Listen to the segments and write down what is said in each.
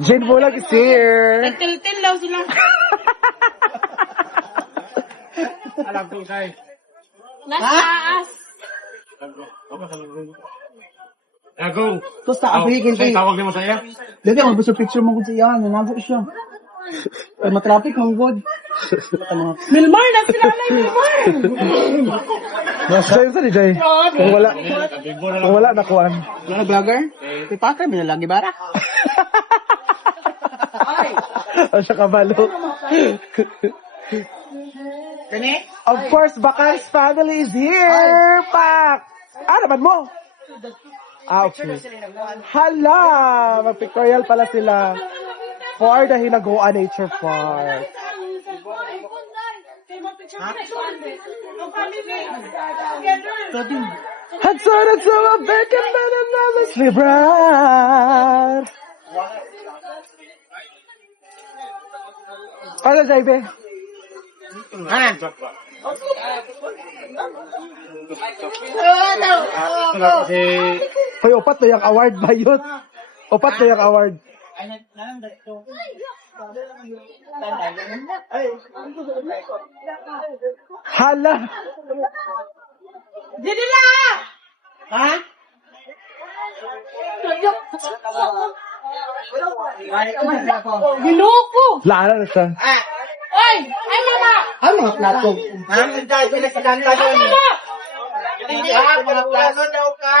Jane Bulag is here. Nagtil-til daw sila. Alam ko kay. Nasaas. Go. Tapos nakapigil Say, kayo. tawag naman sa iya. Dati ako gusto picture mo kung siya. Nanabo siya. Ay, matraffic ang good. Milmar na sila na Milmar. Sa'yo sa ni Jay. Kung wala nakuhaan. Wala vlogger? Pipaka, may lagi bara. O siya kabalo. Kani? Of course, Bacar's family is here! Pak! Naman mo? Okay. Hala! Mag-pictorial pala sila. For the Hinagoan Nature Park. Hudson at sama Beckham and another slibran. Ano, Jaibe? Hoy, upat na yung award ba yun? Upat na yung award. Hala! Dito na! Ha? Ginoko! Lala na siya. Oy! Ay, mama! Ano mga plato? Ha? Mama! Hindi ha, mga plato daw ka.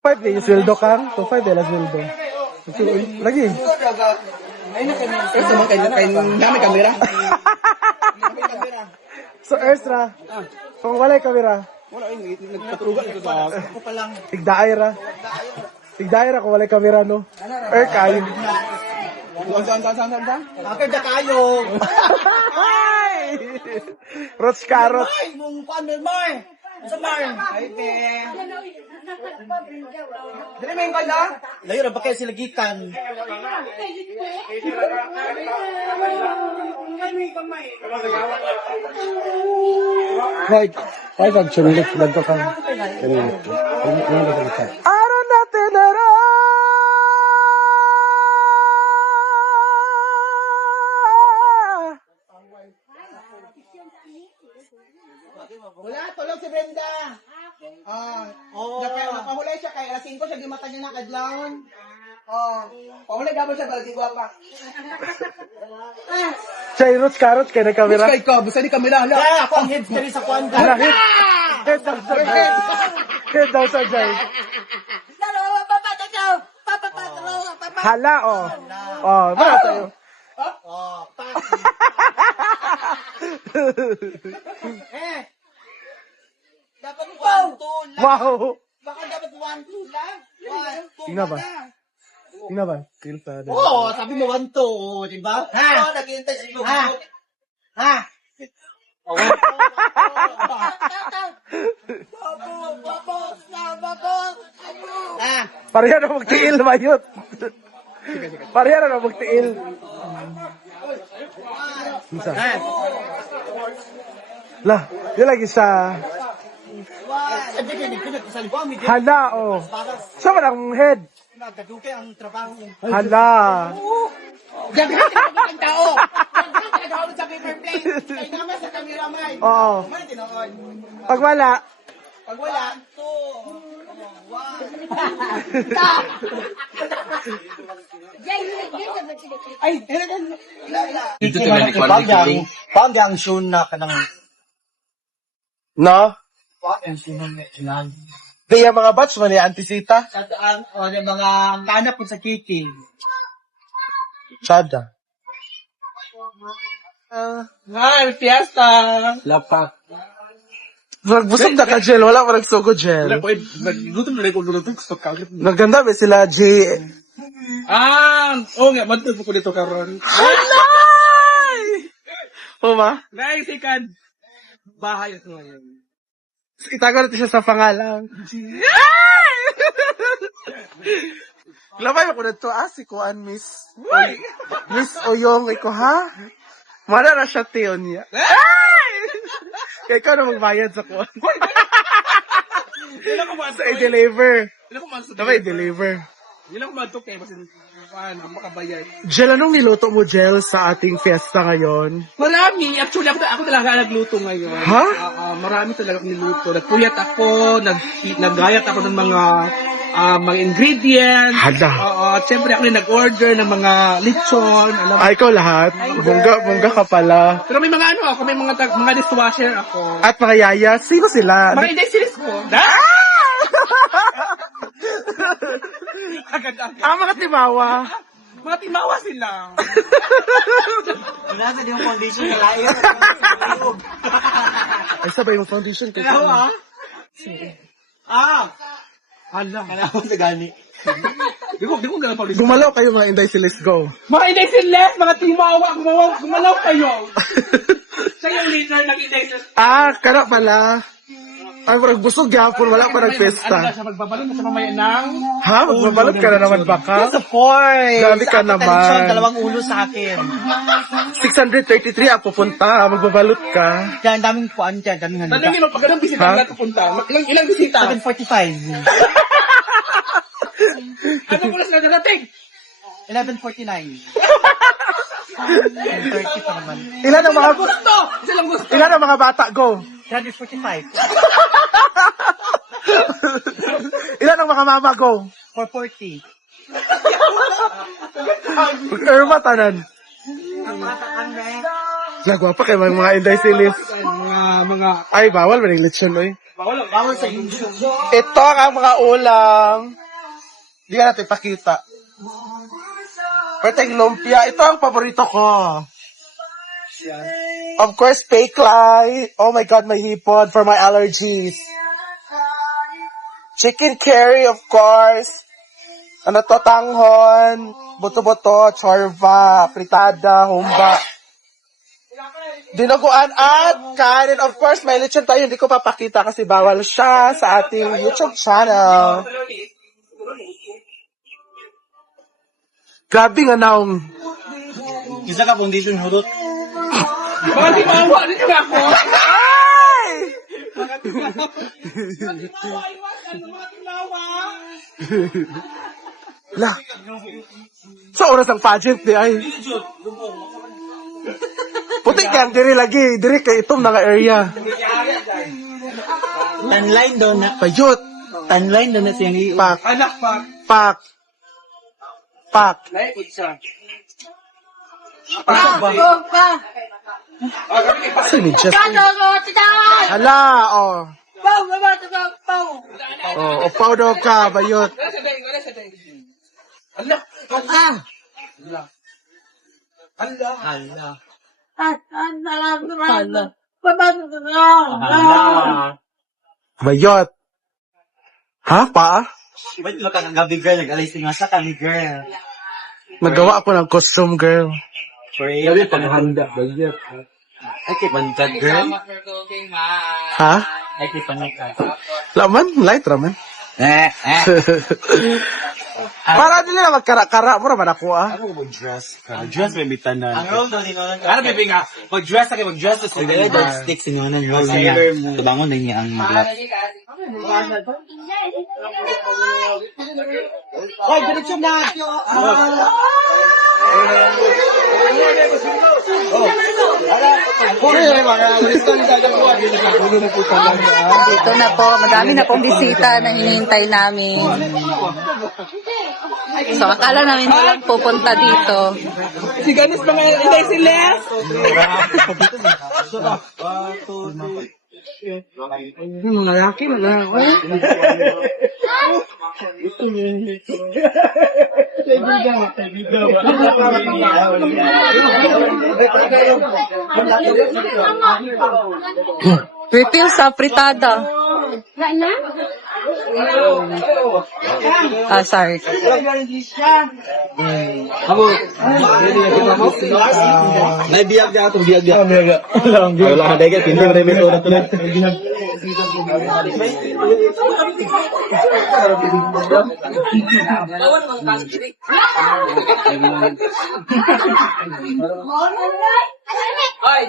5 na yung sweldo kang. So 5 na sweldo. Lagi. Ay, sa mga kayo, dami kamera. So Ezra, kung walay kamera, Wala, ay, nagpatrugan ito sa ako pa lang. tigdaay ra kung walay kamera, no? Kayo. Saan? Bakit na kayo? Rots karot. Ay, mong panel mo eh. Sa mar. Ay, be. Dili mo yung kala? Layo na ba kayo sila gikan? Right. Ay, pag-sumilit. Ganto ka. Araw natin araw. Wala, tulog si Brenda. Nakahulay siya kay alas 5 siya gimata niya na kadlawon. Pahulay gabon siya balik pa. Chay, Rots karot kay na kamera. Kay ka, basta ni kamera. Hala, ako ang heads kari sa kwanda. Head down sa Jay. Head down sa Jay. Hala, oh. Oh, para sa'yo. Dapat 1-2 lang. Wow. Baka dapat 1-2 lang. 1-2 Tingnan ba? Tingnan ba? Filta. Oo, sabi mo 1-2, di ba? Ha? Oo, naghihintay sa iyo. Ha? Ha? Pareha na magtiil, Mayot. Pareha na magtiil. Isa. Lah, yun lagi sa... Hala, oh. Saan man ang head? Nagkadukay ang trabaho. Hala. Gagawin ang tao. Gagawin sa paper plate. Kaya naman sa camera man. Oo. May tinoon. Pag wala, Pag wala, to. Ay, Dito ka na ni Kwality. Paano ang show na kanang no? paano ang show na kanang Di yung mga batch man, yung antisita. sa yung mga kanap po sa kiki. Sada. Hi, fiesta. Lapak. Busog na ka, Jel. Wala pa nagsugo, Jel. Nagutom na rin kung luto sa kagit. Naganda ba sila, J? Oo nga, matulog ko dito karon. Alay! Uma? Naisikan. Bahay ito ngayon. Itago natin siya sa pangalan. Labay ako na to, si Kuan, Miss. Miss Oyong, iko, ha? Mara na siya, Teon niya. Kaya ikaw na magbayad sa Kuan. Ilan ko man Sa i-deliver. Ilan ko man Tama, i-deliver. Ilan ko man to kay basin. Paano, makabayad. Jel, anong niluto mo, Jel, sa ating fiesta ngayon? Marami. Actually, ako talaga nagluto ngayon. Ha? Marami talaga niluto. Nagpuyat ako, naggayat ako ng mga ingredients. Hala. At syempre ako rin nag-order ng mga lechon. Alam mo. Ay, ikaw lahat? Bongga ka pala. Pero may mga ako, may mga dishwasher ako. At mga yaya, sino sila? Mga industries ko. Agad-agad. Mga timawa. Mga timawa sila. Wala sa yung condition na layo. Ay, sabay yung foundation. Kalawa? Hala. Kalawa sa gani. Di ko ganun pa ulit. Gumalaw kayo mga Inday Silis, go. Mga industries, mga timawa, gumalaw kayo. Siya yung leader ng industries. Kana pala. Ay, parang busog yapon, wala pa Ano nagpesta. siya, magbabalot na sa mamaya ng... Ha? Magbabalot ka na naman baka? Yes, of course. Grabe ka naman. Dalawang ulo sa akin. 633 ako pupunta, magbabalot ka. Yan, daming puan dyan, daming handa. Tanongin mo, pag anong bisita Ha? na pupunta? Ilang bisita? 7:45. Anong oras na darating? 11:49. 10:30 pa naman. Ilan ang mga Gusto! Isa lang gusto. ilan ang mga bata, go. 7:45. Ilan ang mga mama, go. 4:40. Irma tanan. Lagwa pa kay mga Inday Silis. Mga... Ay, bawal man yung lechon, oy. Bawal sa YouTube. Ito ang mga ulam. Hindi ka natin pakita. Perteng lumpia. Ito ang paborito ko. Of course, peklay. Oh my God, my hipon for my allergies. Chicken curry, of course. Ano to, tanghon, buto-buto, chorva, fritada, humba. Dinuguan at kanin. Of course, may lechon tayo. Hindi ko papakita kasi bawal siya sa ating YouTube channel. Grabe nga naong. Isa ka foundation hurot. Mga timawa, dito na ako. Ay! Mga timawa, iwasan mga timawa. La. Sa oras ang pageant di ay. Puti kang diri lagi. Diri kay itom na nga area. Tanline daw na. Payot. Tanline daw na siyang iyo. Pak. Anak pa. Pak. Pak. Naik po siya. Kasi ni Jess. Hala, oh. Oh, upaw daw ka, bayot. Anak. Bayot. Ha, pa? Ba't mo ka gabi girl? Nag-alis nga sa kami girl. Nagawa ako ng costume, girl. Gabi paghanda. Ay, kay pantad girl. Ha? Ay, kay pantad. Laman, light raman. Para din na magkara-kara. Mura man ako, ah. Ako mag-dress ka. Dress may bitanan. Ang role daw ni Nolan. Ano, baby nga? Mag-dress ka, mag-dress ka. Ang gala daw stick si Nolan. Role niya. Tubangon na niya ang black. Ay, diretso na. Dito na po, madami na pong bisita na hinihintay namin. So, akala namin walang pupunta dito. Si Ganis mga inday si Les. Yung lalaki na lang. Refill sa fritada. Sorry. Naibiyag niya itong biyag niya. Wala ka dagat, hindi mo na yung ito na Ay,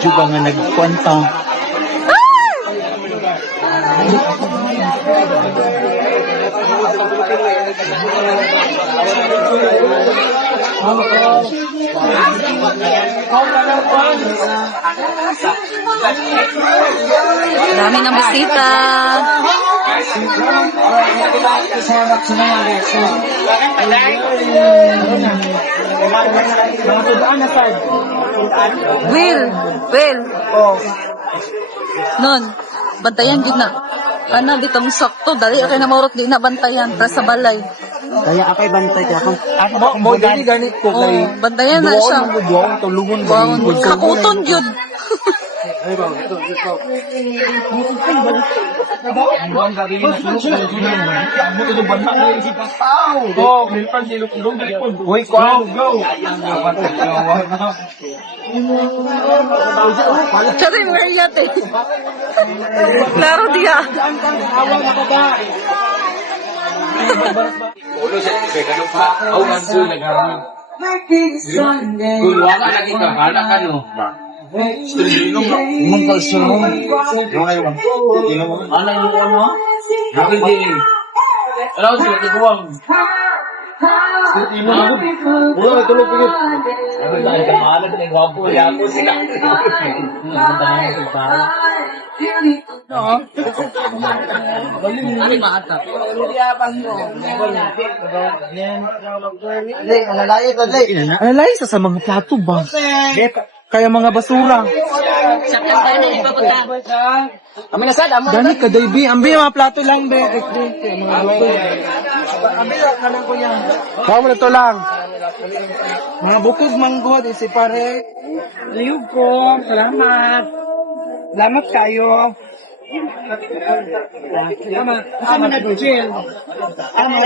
Juba nga nagkwanta. Dami ng bisita. Will. Nun, bantayan gid na. Ana bitong sakto dali kay na morot di na bantayan tra sa balay. Kaya akay bantay ka ako. Ako mo dili ganit ko kay. Bantayan na siya. Buwang tulungon Buwangon kakuton jud. Sorry, Mariate. Klaro dia. Gulwaga lagi ka, hala ka no. Imong kalsyon. Yung ayo. Ano yung ano? Bakit di? Ano sila tiguang? Wala tulog pigit. Ano tayo kamahalan ng gwapo yapo sila. Alalay sa mga plato ba? Kaya mga basura. Amin na sad, amo. Dani ka, Day, B. Ambi, mga plato lang, be. Kaya mo na to lang. Mga bukog manggod, isi pare. Liog ko. Salamat. Salamat kayo. Salamat. Ano na chill? Ano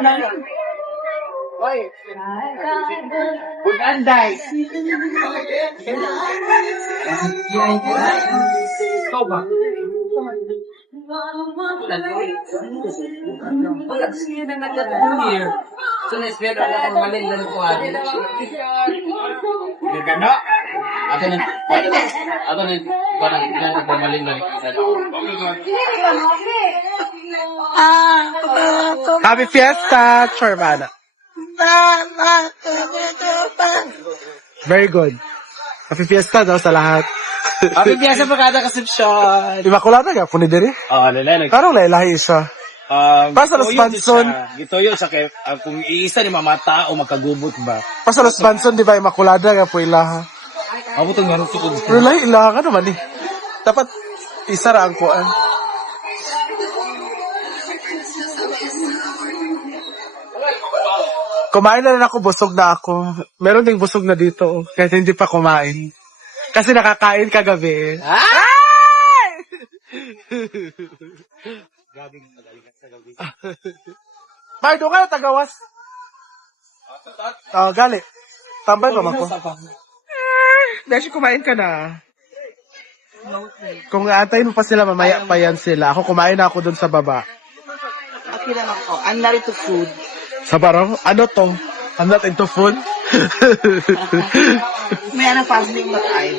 na niya? Boss! Buganday. Ikaw ba? So, na-spend ako kung maling na ko ate. Gagano? Ato na. Parang maling na Happy Fiesta, Charmana. Very good. Happy Fiesta daw sa lahat. Happy Fiesta pa kada kasipsyon. Imakulata ka, puni diri. Lalay. Karong lahi isa. Basta Los Banson. Gito yun sa kay kung iisa ni mga tao magkagubot ba. Basta Los Banson, di ba, imakulada ka po ilaha. Amo tong meron tukod. Pero lahi ilaha ka naman eh. Dapat isa ra ang kuan. Kumain na rin ako, busog na ako. Meron ding busog na dito, kahit hindi pa kumain. Kasi nakakain kagabi. Ay! May doon ka na tagawas. Oh, gali. Tambay pa ko. Dahil kumain ka na. Kung aantayin mo pa sila, mamaya pa yan sila. Ako kumain na ako doon sa baba. Okay lang ako. I'm not into food. Sa barang? Ano to? I'm not into food. May anong fasting na tayo.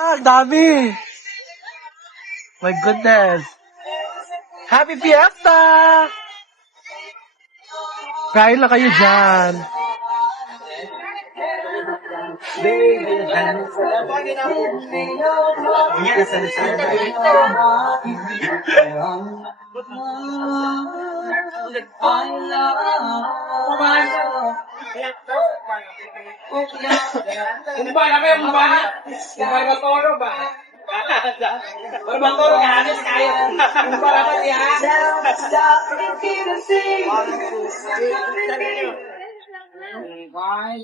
Ang dami! My goodness! Happy Fiesta! Kain lang kayo dyan. Kumbara kayo, kumbara. Kumbara ba toro ba? Kumbara ba toro ka halos kayo? Kumbara ba diya? Why?